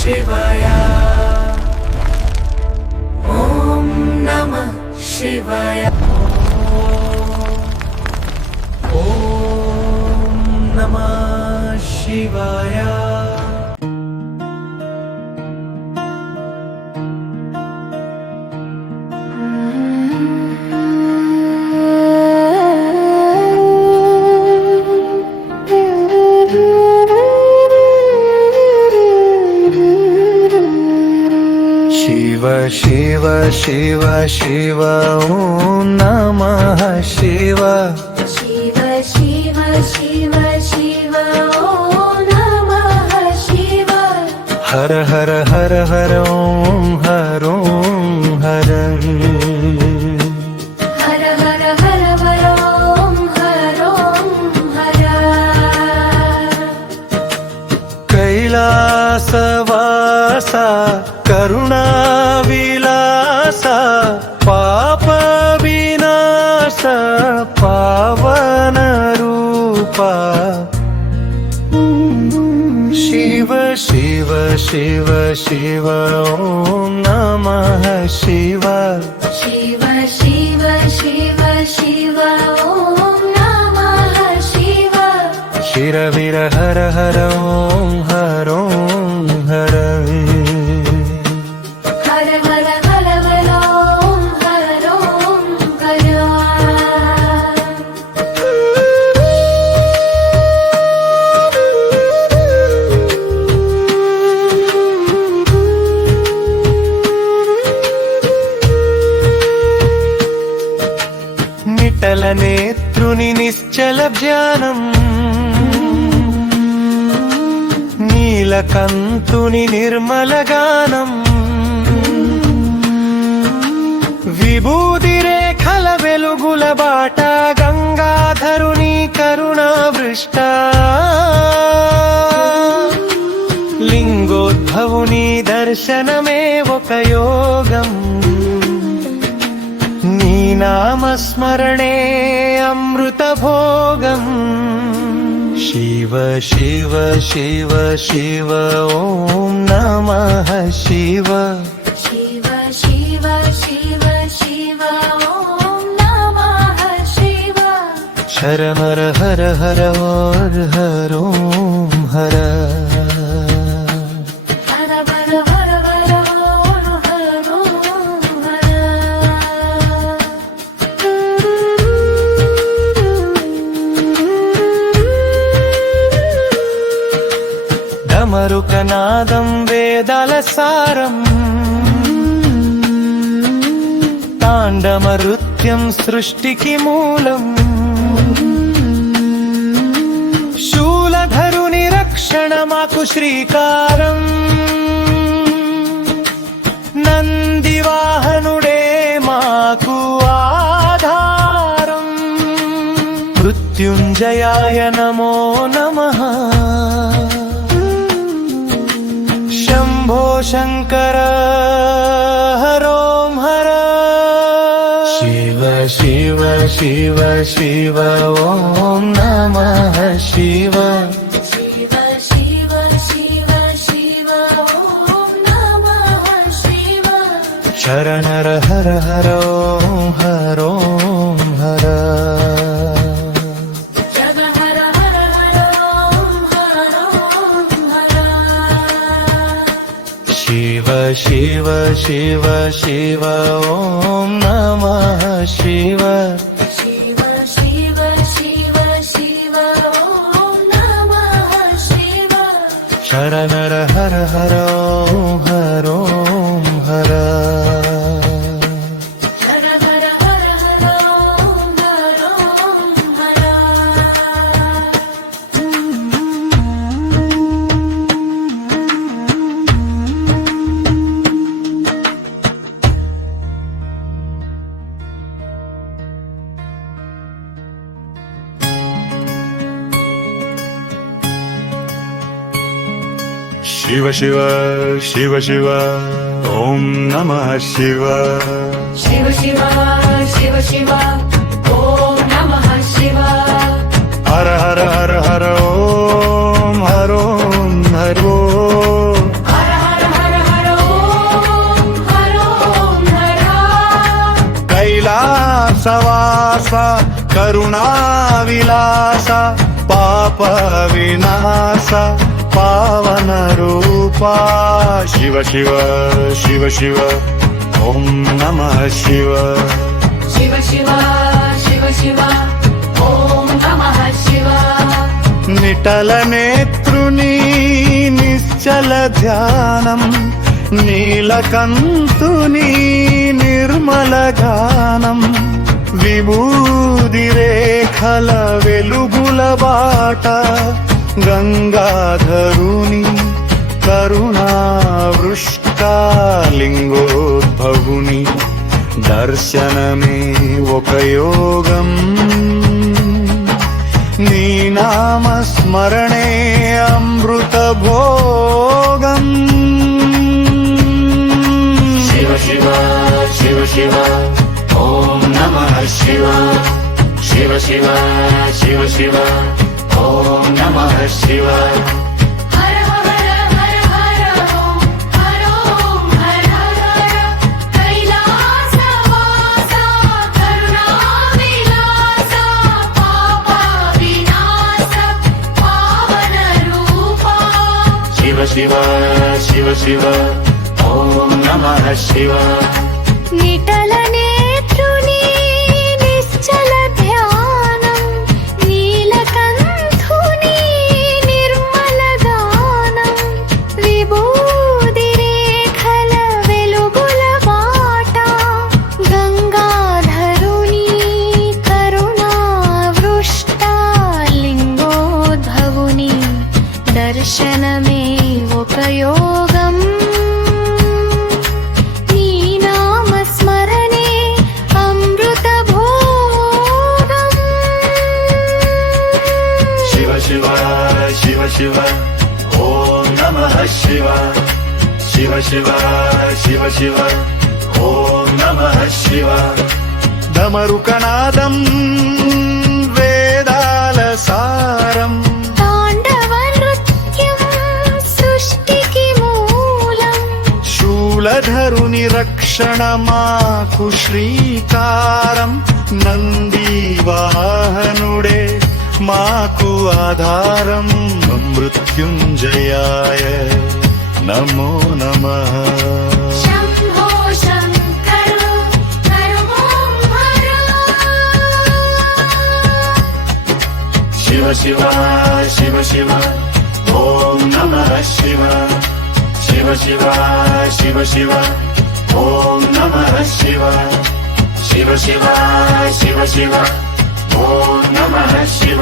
शिवाय ॐ नमः शिवाय ॐ नमः शिवाय शिव शिव शिव ॐ नमः शिव शिव शिव शिव शिव ॐ नमः शिव हर हर हर हर ॐ हर ॐ हर हर हर हर हर ॐ हर ॐ हर कैलासवासा करुणा विलास पाप विनाश पावन रूपा शिव शिव शिव शिव ॐ नमः शिव शिव शिव शिव शिव ॐ नमः शिव शिरविर हर हर ॐ हर ॐ हर నిటల నేత్రుని నిశ్చల ధ్యానం నీలకంతుని నిర్మల గానం విభూతి రేఖల వెలుగుల బాట గంగాధరుని కరుణా వృష్ట లింగోద్భవుని దర్శనమే ఒక యోగం नामस्मरणे अमृतभोगम् शिव शिव शिव शिव ॐ नमः शिव शिव शिव शिव शिव ॐ नमः शिव हर हर हर हर हर ॐ हर డమరుకనాదం వేదాల సారం తాండమరుత్యం సృష్టికి మూలం శూలధరుని రక్షణ మాకు శ్రీకారం నందివాహనుడే మాకు ఆధారం మృత్యుంజయాయ నమో నమః शम्भो शङ्कर हरों हर शिव शिव शिव शिव ॐ नमः शिव शिव शिव शिव शिव ॐ नमः शिव शरणर हर हर ॐ हर ॐ हर शिव शिव शिव ॐ नमः शिव शिव शिव शिव शिव ॐ नमः शिव शरणर हर हर ॐ हर ॐ हर हर हर हर हर ॐ हर ॐ हर शिव शिव शिव शिव ॐ नमः शिव शिव शिव शिव शिव ॐ नमः शिव हर हर हर हर ॐ हर ॐ हर ॐ हर हर కైలాసవాస కరుణా విలాస పాప వినాశ పావన రూపా శివ శివ శివ శివ ఓం నమః శివ शिव शिव शिव शिव ॐ नमः शिव నిటల నేత్రుని నిశ్చల ధ్యానం నీలకంతుని నిర్మల గానం విభూది రేఖల వెలుగుల బాట గంగాధరుని కరుణా వృష్టాలింగోద్భవుని దర్శనమే ఒక యోగం నీ నామ స్మరణే అమృత భోగం శివ శివ శివ శివ ఓం నమః శివ శివ శివ శివ శివ ఓం నమః శివ हर हर हर हर ॐ हर ॐ हर हर कैलासवासा करुणाविलास पाप विनाश पावन रूपा శివ శివ శివ శివ ఓం నమః శివ నిటల నేత్రుని నిశ్చల ధ్యానం నీలకంఠుని నిర్మల గానం విభూది రేఖల వెలుగుల బాట గంగాధరుని కరుణా వృష్టాలింగోద్భవుని దర్శనమే ఒక యోగం నీ నామ స్మరణే అమృత భోగం శివ శివ శివ శివ ఓం నమః శివ శివ శివ శివ శివ ఓం నమః శివ ధమరుకనాదం వేదాల సారం తాండవ నృత్యం సృష్టికి మూలం శూలధరుని రక్షణ మాకు శ్రీకారం నంది వాహనుడే మాకు ఆధారం మృత్యుంజయాయ నమో నమః शम्भो शङ्कर कर्मों हर శివ శివ శివ శివ ఓం నమః శివ శివ శివ శివ శివ ఓం నమః శివ శివ శివ శివ శివ ఓం నమః శివ